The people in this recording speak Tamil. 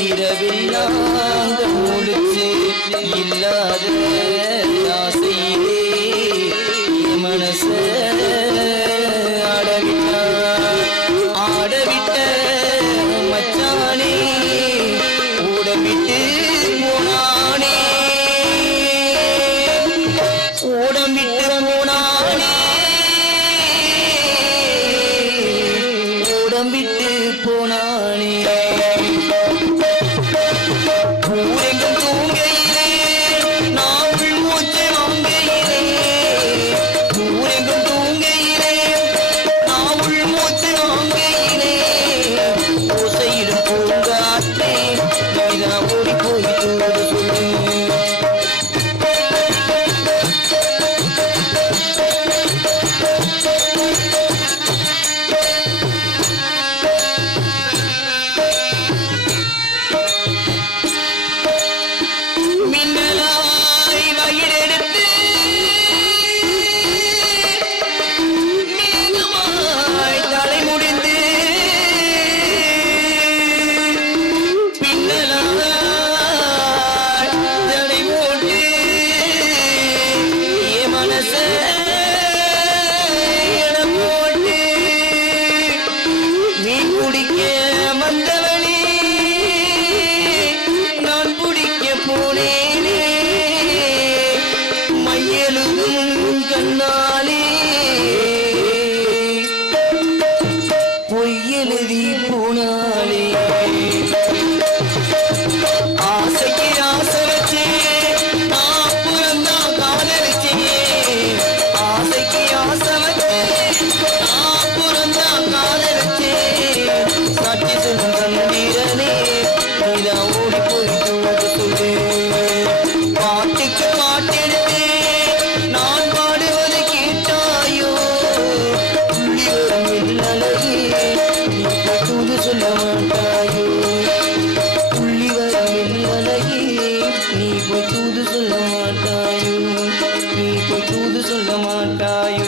இரவெல்லாம் முழிச்சு இல்லாத ஆசையிலே மனச ஆடவிட்ட மச்சானே ஓடவிட்டு போனானே ஓடவிட்டு போனானே ஓடவிட்டு போனானே ஊரெங்கும் தூங்கையிலே நான் மூச்சு வாங்கையிலே ஊரெங்கும் தூங்கையிலே நான் மூச்சு வாங்கையிலே ஓசையிடும் பூங்காற்றே நீதான் ஓடி போய் தூது சொல்லு பொய்யெழுதி போனாலே ஆசைக்கு ஆசை வச்சே நான் புறந்தான் காதலிச்சே ஆசைக்கு ஆசை வச்சே நான் புறந்தான் காதலிச்சே சாட்சி சொல்லும் தந்திரனே நீதான் ஓடி போய் தூது சொல்லு பாட்டுக்கு பாட்டெடுத்தே நான் பாடுவதை கேட்டாயோ துள்ளி வரும் நல்லகே தூது சொல்ல மாட்டாயோ துள்ளி வரும் நல்லகே நீ போய் தூது சொல்ல மாட்டாயோ நீ போய் தூது சொல்ல மாட்டாயோ